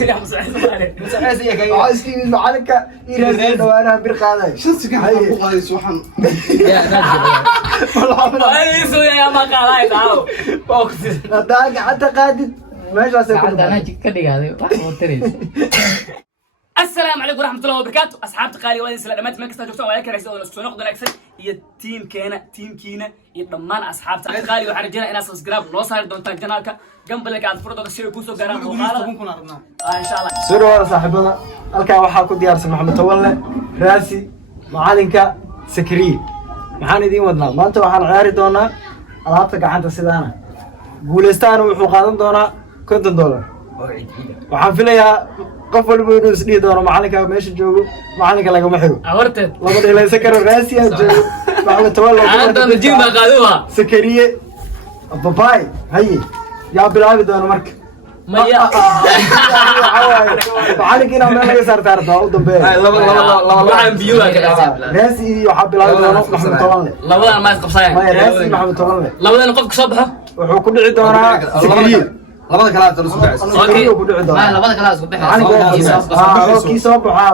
يا مسعز يا كي عايزين المعلكة يرزق وانا برقادة شو سكان ابو قاي سبحان يا ناجي والله يسوي يا ما قال تعالوا بوكس لا حتى قادد ماشي ساعد انا كدغ هذا wax oo tareys السلام عليكم ورحمه الله وبركاته اصحابتي قالي وين سلامات ما كستا joogtaan waa ka raysay oo soo noqdo wanaagsan iyo teamkiina iyo dhammaan asxaabta qaalي waxaan rajaynayaa inaad subscribe loo saari doontaan channelka gambalka aad furdo si ay ku soo gaaraan muuqaalada insha Allah soo wada saaxiibada halka waxa ku diyaarsan Maxamed Tawalle Raasi macalinka Sakri maxaan idin wadnaa maanta waxaan ciyaari doonaa alaabta gacanta sidaana guuleystaan wuxuu qaadan doonaa $50 waxaan filayaa qof walba inuu isdhihi doono macalinka meesha joogo macalinka lagama xigo awarteed laba dheelaysan karo Raasi aad joogo Maxamed Tawalle aan jin ma qaadua Sakriye babaay haye yaa bilaabi doona marka maya macalinkiina meel laga saartaa u dambeeya waxaan biyo ka dhaafay Raasi iyo waxa bilaabi doona Maxamed Tawalle labada ma isqabsayaan maya Raasi Maxamed Tawalle labadan qof ka soo baxo wuxuu ku dhici doonaa Sakriye labada kala aad isku baxayso Sakriye ku dhici doonaa labada kala isku baxayso kii soo baxaa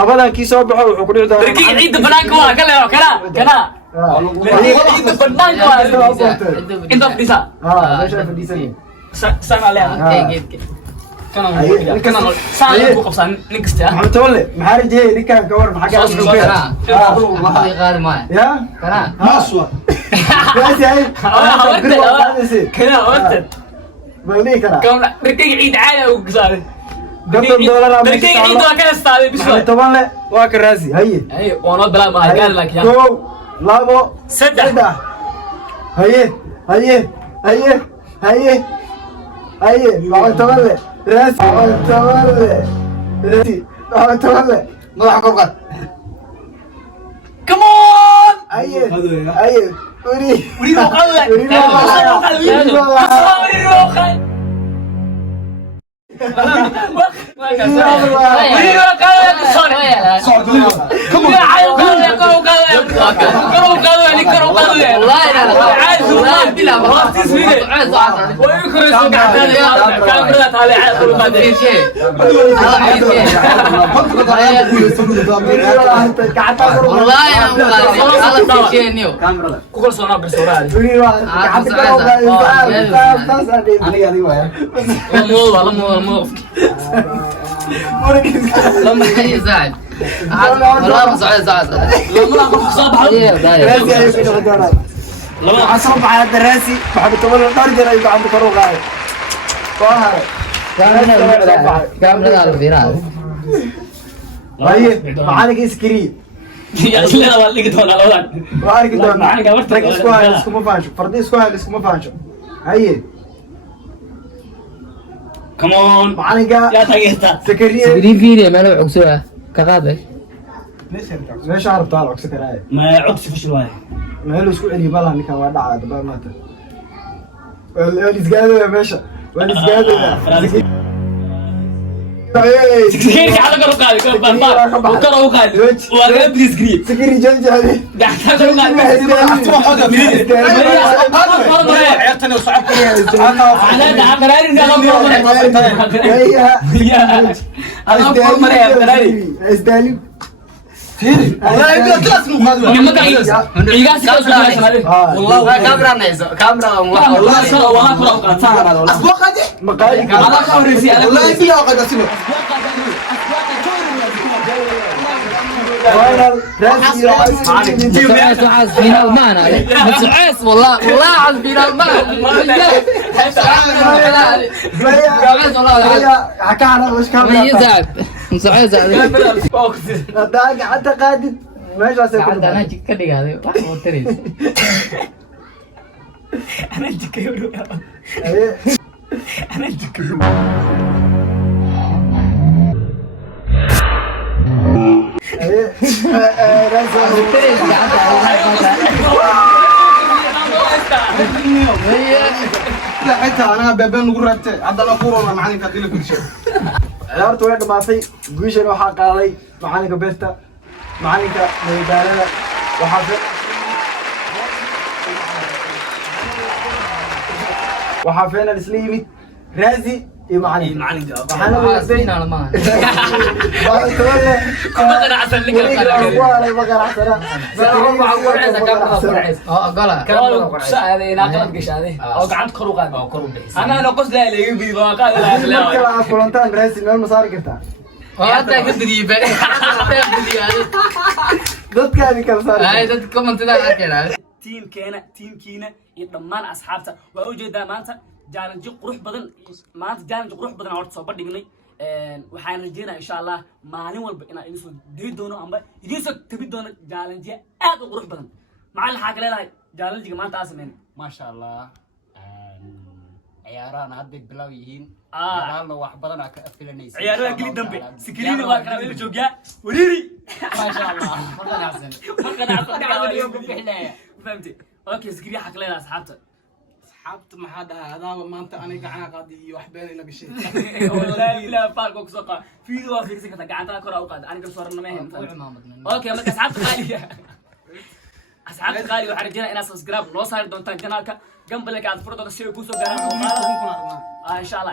labadan kii soo baxo wuxuu ku dhici doonaa rikii ciid banaanka waa kale kana ciid banaanka waa inta fadhisa meesha fadhiisan sana leeyahay kana sana ku qabsan nin kasta Maxamed Tawalle maxaa rajayay ninkan ka waran xagga ma qaali ma ya kana maaswa Raasi ay kana wartad balii kana كم ركيك عيد عالي وقصار $50 ركيك عيد وكان استاذ Maxamed بشوي Tawalle waa ka Raasi haye اي وانا بلا ما قال لك يا كو لابو سدح هيه Maxamed Tawalle Raasi Maxamed Tawalle Raasi Maxamed Tawalle madaxa kor qaad كمون هيه وري وقال كل صورة بصورة مو لما هي زعل والله صعد لما اخذ صباح لما عصب على الدراسي بعد تمر درجة يبقى عند فاروق هاي وهاي كامل هذا الفيران طيب معاك اسكري يا لا والله قلت انا الاول معاك دون معاك قبرت اسكو ما فانشو فردي اسكو ما فانشو هاي كمون معاك يا تاجيتا سكري سكرين فيني ما له عكسوها كقاده ليش عارف طالع سكراي ما عكس في شويه ما له اسكو علي بالله انك waa dhacay daba maanta wal isgaado ya meesha wal isgaado سكرين على قرو قاعد قرو قاعد ولا بليز جري سكري جنجي هذه قاعد قرو قاعد عيرتني وصعب انا قراري ان انا اسدالي والله يبقى كلاس مقادمه لما كان والله كاميرا نايس كاميرا والله كرو قاعد اسبوع قادي مقالي انا كوريسي والله يبقى قاعد اسمه سعاس فينال معنا سعاس والله عز فينال معنا حكى على وش كان يزعل سعاس داق حتى قادد ماشي سعد انا كدغ هذا wax oo tareys انا جكيرو انا جكيرو لا حتى انا بابين ugu raagtay hadda la fuurona macalinka dil ku dishay ciyaartu way dhamaatay guushan waxa qaaday macalinka besta macalinka meedaalada waxa final isla yimid Raasi iyo macalin macalinka waxaana wadaagtay على ما maxamed tawalle kuma qanacsan ninka waalay ma qanacsana قال oo saade ina qalad gashaade oo gacanta kor u qaad oo kor u bixis ana qos la leeyahay biido waa qaad la marka la kulantaan raasi meel ma saari kartaa هذا قدري بقى هذا قدري dadkaadi kala saari هاي ده كومنت ده كده tiimkiina iyo dhammaan asxaabta waa u jeedaa maanta jaalanji qurux badan horta soo bandhignay waxaan rajeynayaa insha Allah maalin walba inaan idin soo diri doono amba idin soo tabi doono jaalanji aad u qurux badan macallin waxa kale leedahay jaalanjiga maanta aan sameeyay ما شاء الله عياران هذي بلاو يهين آه. عياران wax badan ka afilanaysa ciyaaraha geli dambe sikriina waa kana meel joogaa wariiri ما شاء الله مرة أحسن فهمتي اوكي sikriina waxa kale leedahay asxaabta asxaabta maxaa dhahaa adaaba maanta aniga gacana qaadi iyo wax been ina gashay والله لا فارق وكسوقا فيديو واخر سكتا قاعدة كرة أوقات أنا قصور إنه ما يهم أوكي ما أصحاب غالية أصحاب غالية وحرجنا إن سبسكرايب نوصل دون تانجنالك جنب لك عاد فرض الشيء كوسو قرار إن شاء الله